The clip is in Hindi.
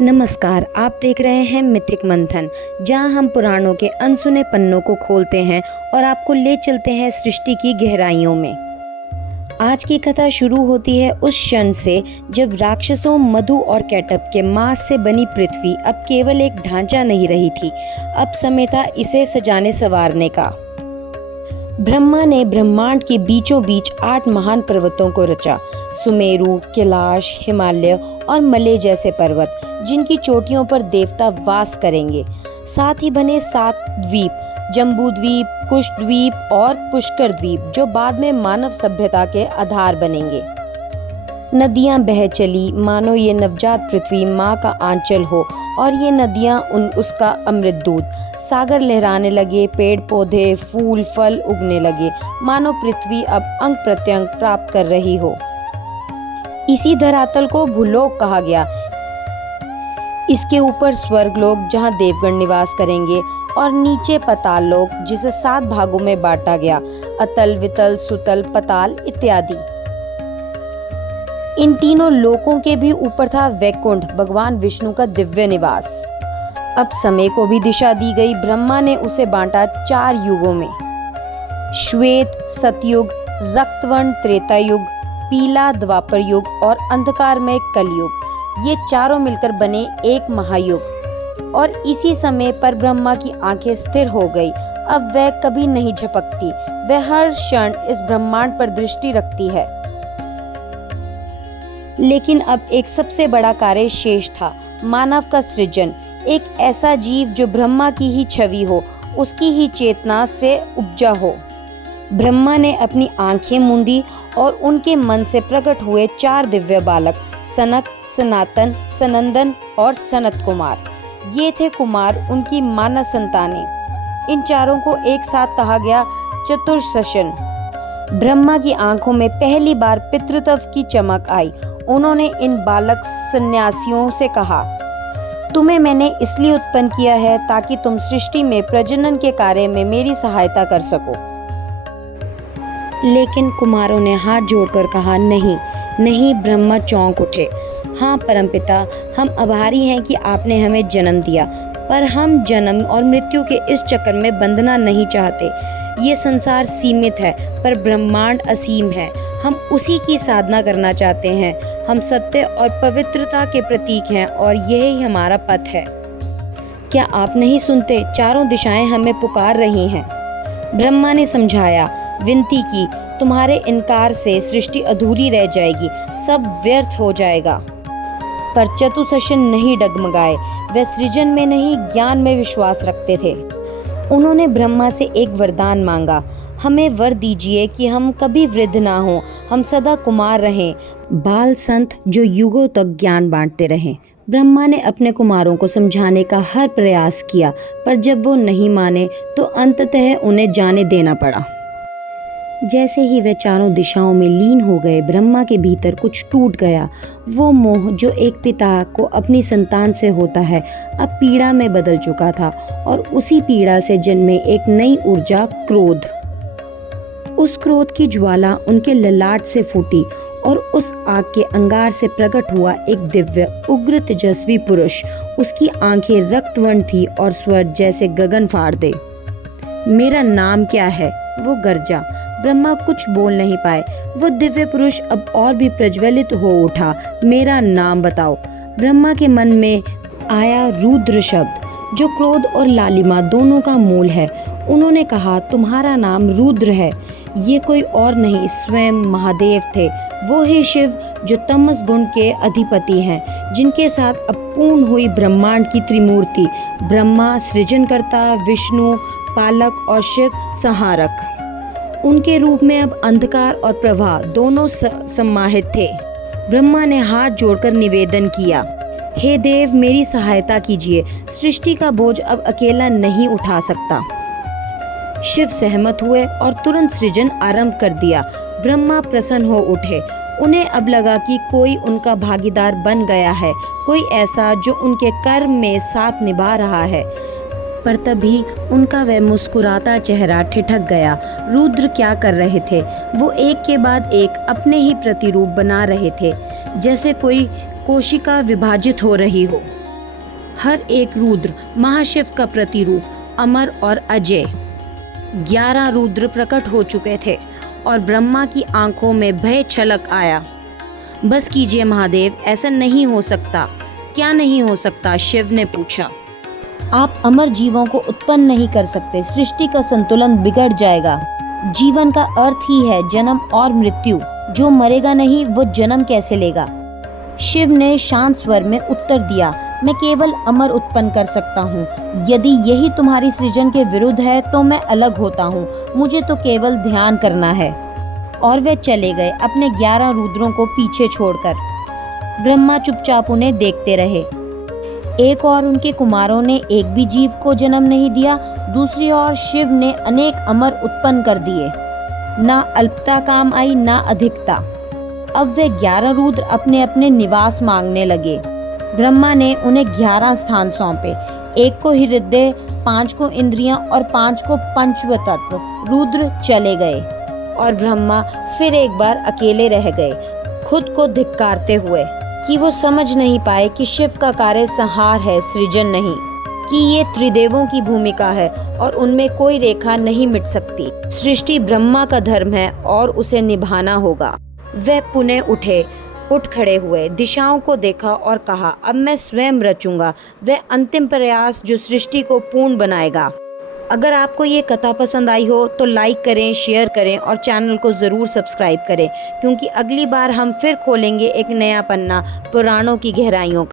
नमस्कार, आप देख रहे हैं मिथिक मंथन, जहां हम पुराणों के अनसुने पन्नों को खोलते हैं और आपको ले चलते हैं सृष्टि की गहराइयों में। आज की कथा शुरू होती है उस क्षण से जब राक्षसों मधु और कैटअप के मांस से बनी पृथ्वी अब केवल एक ढांचा नहीं रही थी, अब समय था इसे सजाने संवारने का। ब्रह्मा ने ब्रह्मांड के बीचों बीच 8 महान पर्वतों को रचा। सुमेरु, कैलाश, हिमालय और मलय जैसे पर्वत, जिनकी चोटियों पर देवता वास करेंगे। साथ ही बने 7 द्वीप, जम्बू द्वीप, कुश द्वीप और पुष्कर द्वीप, जो बाद में मानव सभ्यता के आधार बनेंगे। नदियां बह चली मानो ये नवजात पृथ्वी माँ का आंचल हो, और ये नदियां उसका अमृत दूध। सागर लहराने लगे, पेड़ पौधे फूल फल उगने लगे, मानो पृथ्वी अब अंग प्रत्यंग प्राप्त कर रही हो। इसी धरातल को भूलोक कहा गया। इसके ऊपर स्वर्गलोक, जहाँ देवगण निवास करेंगे, और नीचे पाताल लोक, जिसे 7 भागों में बांटा गया, अतल, वितल, सुतल, पाताल इत्यादि। इन तीनों लोकों के भी ऊपर था वैकुंठ, भगवान विष्णु का दिव्य निवास। अब समय को भी दिशा दी गई। ब्रह्मा ने उसे बांटा 4 युगों में: श्वेत सतयुग, रक्तवर्ण त्रेता युग, पीला द्वापर युग और अंधकारमय कलयुग। ये चारों मिलकर बने एक महायुग। और इसी समय पर ब्रह्मा की आंखें स्थिर हो गई। अब वह कभी नहीं झपकती, वह हर क्षण इस ब्रह्मांड पर दृष्टि रखती है। लेकिन अब एक सबसे बड़ा कार्य शेष था, मानव का सृजन। एक ऐसा जीव जो ब्रह्मा की ही छवि हो, उसकी ही चेतना से उपजा हो। ब्रह्मा ने अपनी आंखें मूंदी और उनके मन से प्रकट हुए 4 दिव्य बालक, सनक, सनातन, सनंदन और सनत कुमार। ये थे कुमार, उनकी मानस संतानें। इन चारों को एक साथ कहा गया चतुर्षशन। ब्रह्मा की आंखों में पहली बार पितृत्व की चमक आई। उन्होंने इन बालक सन्यासियों से कहा, तुम्हें मैंने इसलिए उत्पन्न किया है ताकि तुम सृष्टि में प्रजनन के कार्य में मेरी सहायता कर सको। लेकिन कुमारों ने हाथ जोड़कर कहा, नहीं नहीं। ब्रह्मा चौंक उठे। हाँ परमपिता, हम आभारी हैं कि आपने हमें जन्म दिया, पर हम जन्म और मृत्यु के इस चक्कर में बंधना नहीं चाहते। ये संसार सीमित है, पर ब्रह्मांड असीम है। हम उसी की साधना करना चाहते हैं। हम सत्य और पवित्रता के प्रतीक हैं और यही हमारा पथ है। क्या आप नहीं सुनते? चारों दिशाएं हमें पुकार रही हैं। ब्रह्मा ने समझाया, विनती की, तुम्हारे इनकार से सृष्टि अधूरी रह जाएगी, सब व्यर्थ हो जाएगा। पर चतुर्षशन नहीं डगमगाए। वे सृजन में नहीं, ज्ञान में विश्वास रखते थे। उन्होंने ब्रह्मा से एक वरदान मांगा, हमें वर दीजिए कि हम कभी वृद्ध ना हों, हम सदा कुमार रहें, बाल संत जो युगों तक ज्ञान बांटते रहें। ब्रह्मा ने अपने कुमारों को समझाने का हर प्रयास किया, पर जब वो नहीं माने तो अंततः उन्हें जाने देना पड़ा। जैसे ही वे चारों दिशाओं में लीन हो गए, ब्रह्मा के भीतर कुछ टूट गया। वो मोह जो एक पिता को अपनी संतान से होता है, अब पीड़ा में बदल चुका था, और उसी पीड़ा से जन्मे एक नई ऊर्जा, क्रोध। उस क्रोध की ज्वाला उनके ललाट से फूटी, और उस आग के अंगार से प्रकट हुआ एक दिव्य उग्र तेजस्वी पुरुष। उसकी आंखें रक्तवर्ण थी और स्वर जैसे गगन फाड़ दे। मेरा नाम क्या है? वो गरजा। ब्रह्मा कुछ बोल नहीं पाए। वो दिव्य पुरुष अब और भी प्रज्वलित हो उठा, मेरा नाम बताओ। ब्रह्मा के मन में आया रुद्र शब्द, जो क्रोध और लालिमा दोनों का मूल है। उन्होंने कहा, तुम्हारा नाम रुद्र है। ये कोई और नहीं, स्वयं महादेव थे। वो ही शिव जो तमस गुण के अधिपति हैं, जिनके साथ अब पूर्ण हुई ब्रह्मांड की त्रिमूर्ति, ब्रह्मा सृजनकर्ता, विष्णु पालक और शिव संहारक। उनके रूप में अब अंधकार और प्रवाह दोनों सम्माहित थे। ब्रह्मा ने हाथ जोड़कर निवेदन किया, हे देव, मेरी सहायता कीजिए। सृष्टि का बोझ अब अकेला नहीं उठा सकता। शिव सहमत हुए और तुरंत सृजन आरंभ कर दिया। ब्रह्मा प्रसन्न हो उठे। उन्हें अब लगा कि कोई उनका भागीदार बन गया है, कोई ऐसा जो उनके कर्म में साथ निभा रहा है। पर तभी उनका वह मुस्कुराता चेहरा ठिठक गया। रुद्र क्या कर रहे थे? वो एक के बाद एक अपने ही प्रतिरूप बना रहे थे, जैसे कोई कोशिका विभाजित हो रही हो। हर एक रुद्र महाशिव का प्रतिरूप, अमर और अजय। 11 रुद्र प्रकट हो चुके थे और ब्रह्मा की आंखों में भय छलक आया। बस कीजिए महादेव, ऐसा नहीं हो सकता। क्या नहीं हो सकता? शिव ने पूछा। आप अमर जीवों को उत्पन्न नहीं कर सकते, सृष्टि का संतुलन बिगड़ जाएगा। जीवन का अर्थ ही है जन्म और मृत्यु, जो मरेगा नहीं वो जन्म कैसे लेगा? शिव ने शांत स्वर में उत्तर दिया, मैं केवल अमर उत्पन्न कर सकता हूँ। यदि यही तुम्हारी सृजन के विरुद्ध है तो मैं अलग होता हूँ, मुझे तो केवल ध्यान करना है। और वे चले गए अपने 11 रुद्रों को पीछे छोड़कर। ब्रह्मा चुपचाप उन्हें देखते रहे। एक और उनके कुमारों ने एक भी जीव को जन्म नहीं दिया, दूसरी ओर शिव ने अनेक अमर उत्पन्न कर दिए। ना अल्पता काम आई ना अधिकता। अब वे 11 रुद्र अपने अपने निवास मांगने लगे। ब्रह्मा ने उन्हें 11 स्थान सौंपे, एक को हृदय, 5 को इंद्रियां और 5 को पंचतत्व। रुद्र चले गए और ब्रह्मा फिर एक बार अकेले रह गए, खुद को धिक्कारते हुए कि वो समझ नहीं पाए कि शिव का कार्य संहार है, सृजन नहीं, कि ये त्रिदेवों की भूमिका है और उनमें कोई रेखा नहीं मिट सकती। सृष्टि ब्रह्मा का धर्म है और उसे निभाना होगा। वह पुनः उठ खड़े हुए, दिशाओं को देखा और कहा, अब मैं स्वयं रचूंगा वह अंतिम प्रयास जो सृष्टि को पूर्ण बनाएगा। अगर आपको ये कथा पसंद आई हो तो लाइक करें, शेयर करें और चैनल को ज़रूर सब्सक्राइब करें, क्योंकि अगली बार हम फिर खोलेंगे एक नया पन्ना पुराणों की गहराइयों का।